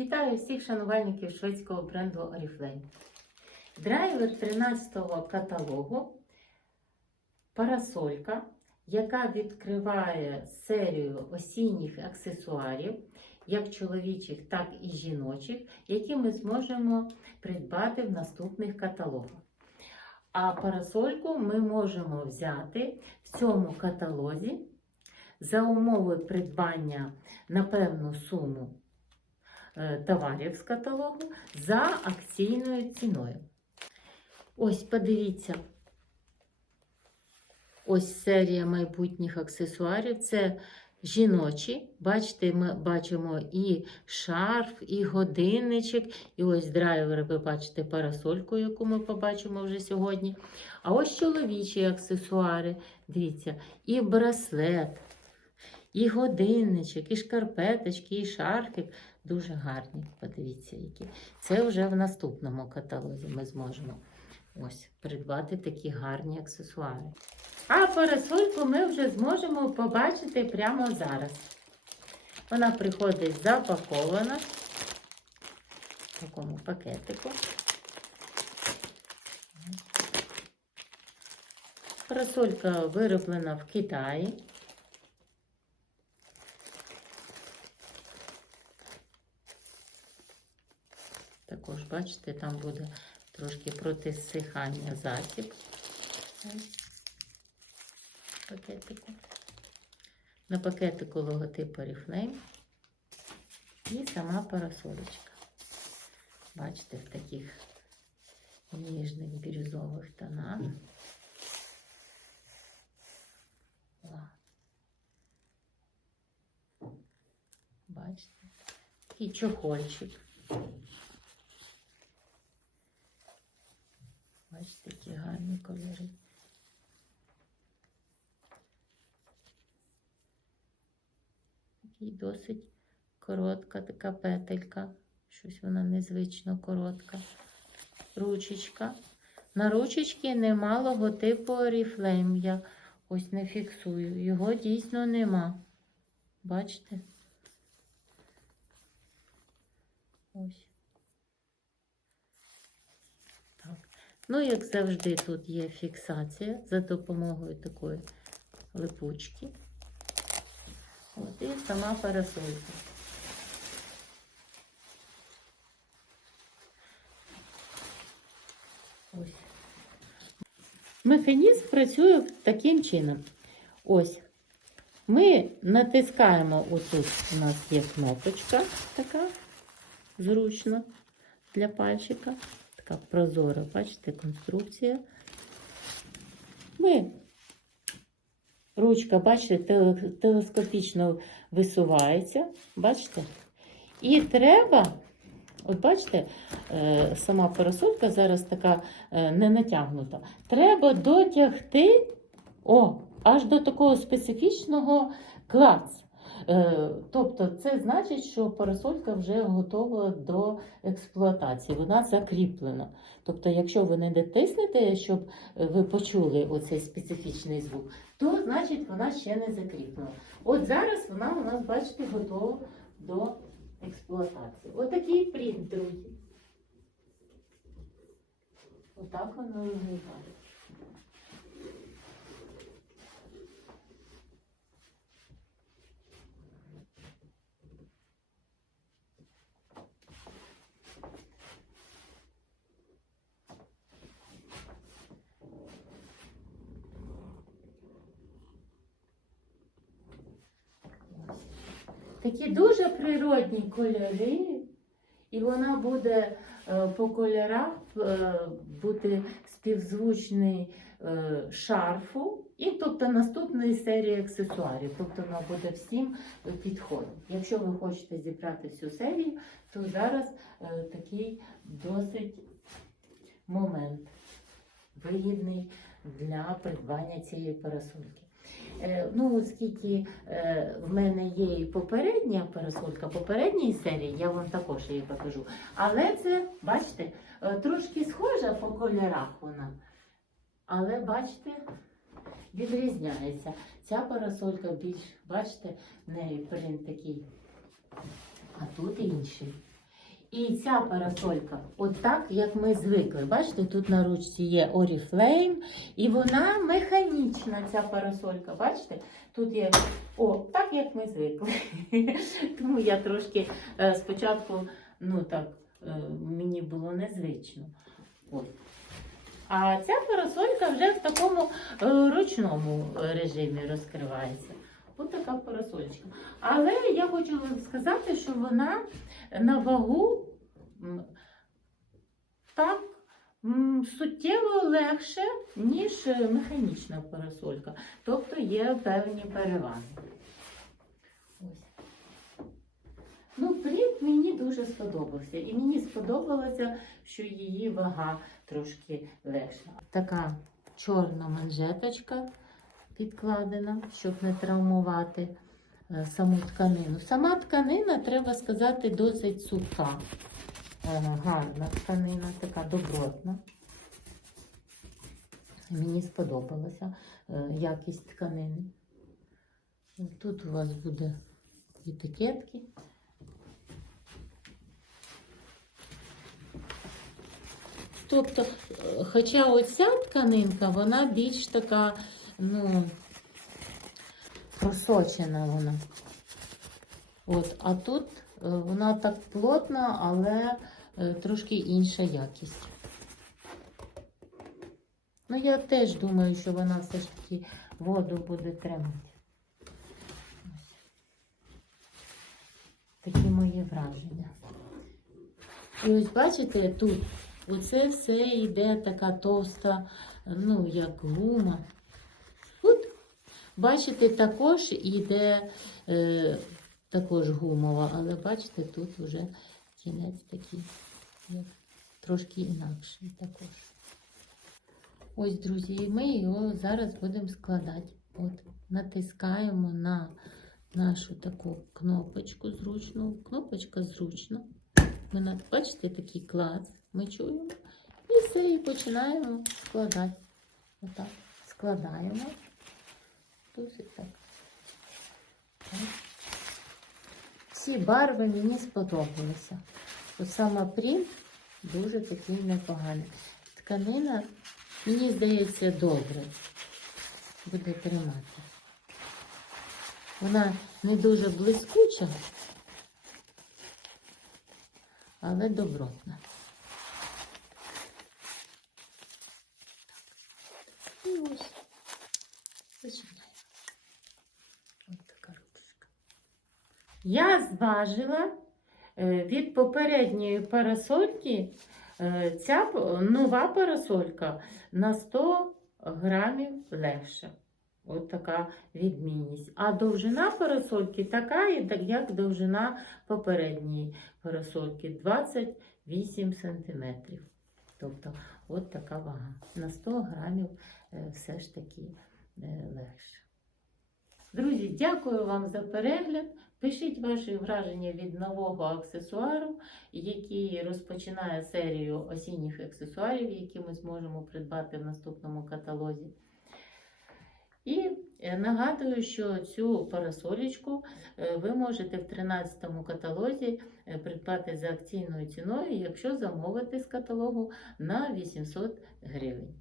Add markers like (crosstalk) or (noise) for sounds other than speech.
Вітаю всіх шанувальників шведського бренду Oriflame. Драйвер 13-го каталогу парасолька, яка відкриває серію осінніх аксесуарів, як чоловічих, так і жіночих, які ми зможемо придбати в наступних каталогах. А парасольку ми можемо взяти в цьому каталозі за умови придбання на певну суму товарів з каталогу за акційною ціною. Ось подивіться. Ось серія майбутніх аксесуарів. Це жіночі. Бачите, ми бачимо і шарф, і годинничок, і ось драйвер, ви бачите парасольку, яку ми побачимо вже сьогодні. А ось чоловічі аксесуари. Дивіться, і браслет, і годинничок, і шкарпеточки, і шарфик. Дуже гарні. Подивіться, які. Це вже в наступному каталозі ми зможемо ось придбати такі гарні аксесуари. А парасольку ми вже зможемо побачити прямо зараз. Вона приходить запакована в такому пакетику. Парасолька вироблена в Китаї. Також, бачите, там буде трошки протисихання засіб. Пакетику. На пакетику логотип Oriflame і сама парасолечка. Бачите, в таких ніжних бірюзових тонах. Бачите? Такий чохольчик. Бачите, які гарні кольори. Такий досить коротка така петелька. Щось вона незвично коротка. Ручечка. На ручечці нема логотипу Oriflame. Я ось не фіксую. Його дійсно нема. Бачите? Ось. Так. Ну, як завжди, тут є фіксація за допомогою такої липучки. От і сама парасолька. Ось. Механізм працює таким чином. Ось. Ми натискаємо отут у нас є кнопочка така зручно для пальчика. Така прозора, бачите, конструкція. Ми Ручка, бачите, телескопічно висувається. Бачите? І треба, от бачите, е, сама парасолька зараз така е, не натягнута. Треба дотягти о, аж до такого специфічного клац. Е, Тобто, це значить, що парасолька вже готова до експлуатації, вона закріплена. Тобто, якщо ви не дотиснете, щоб е, ви почули оцей специфічний звук, то значить вона ще не закріплена. От зараз вона у нас, бачите, готова до експлуатації. Отакий принт, друзі. Отак воно виглядає. Такі дуже природні кольори, і вона буде е, по кольорах е, бути співзвучний е, шарфу, і тобто наступної серії аксесуарів. Тобто вона буде всім підходить. Якщо ви хочете зібрати всю серію, то зараз такий досить момент вигідний для придбання цієї парасольки. Е, Ну, оскільки е, в мене є і попередня парасолька попередньої серії, я вам також її покажу. Але це, бачите, е, трошки схожа по кольорах вона. Але бачите, відрізняється. Ця парасолька більш, бачите, в неї принт такий, а тут інший. І ця парасолька, от так, як ми звикли. Бачите, тут на ручці є Oriflame, і вона механічна, ця парасолька. Бачите? Тут є о, так, як ми звикли. (laughs) Тому я трошки е, спочатку, ну так, е, мені було незвично. А ця парасолька вже в такому е, ручному режимі розкривається. Ось така парасолька. Але я хочу вам сказати, що вона на вагу так суттєво легше, ніж механічна парасолька. Тобто є певні переваги. Ось. Ну, принт мені дуже сподобався. І мені сподобалося, що її вага трошки легша. Така чорна манжеточка підкладена, щоб не травмувати е, саму тканину. Сама тканина, треба сказати, досить суха. Гарна тканина, така добротна. Мені сподобалася е, якість тканини. Тут у вас буде етикетки. Тобто, е, хоча оця тканинка, вона більш така, ну, просочена вона. От, а тут е, вона так плотна, але е, трошки інша якість. Ну, я теж думаю, що вона все ж таки воду буде тримати. Такі мої враження. І ось бачите, тут оце все йде така товста, ну, як гума. Бачите, також йде е, також гумова, але бачите, тут вже кінець такий, як трошки інакший також. Ось, друзі, ми його зараз будемо складати. От, натискаємо на нашу таку кнопочку зручну. Кнопочка зручна. Ми бачите такий клац, ми чуємо. І все, і починаємо складати. Отак. Складаємо. Досить так. Всі барви мені сподобалися. От саме принт дуже такий непоганий. Тканина, мені здається, добре буде тримати. Вона не дуже блискуча, але добротна. І ось починаємо. Ось така ручка. Я зважила е, від попередньої парасольки е, ця нова парасолька на 100 грамів легша. От така відмінність. А довжина парасольки така, як довжина попередньої парасольки 28 см. Тобто, от така вага. На 100 грамів е, все ж таки легше. Друзі, дякую вам за перегляд. Пишіть ваші враження від нового аксесуару, який розпочинає серію осінніх аксесуарів, які ми зможемо придбати в наступному каталозі. І е, нагадую, що цю парасолічку е, ви можете в 13 каталозі е, придбати за акційною ціною, якщо замовити з каталогу на 800 гривень.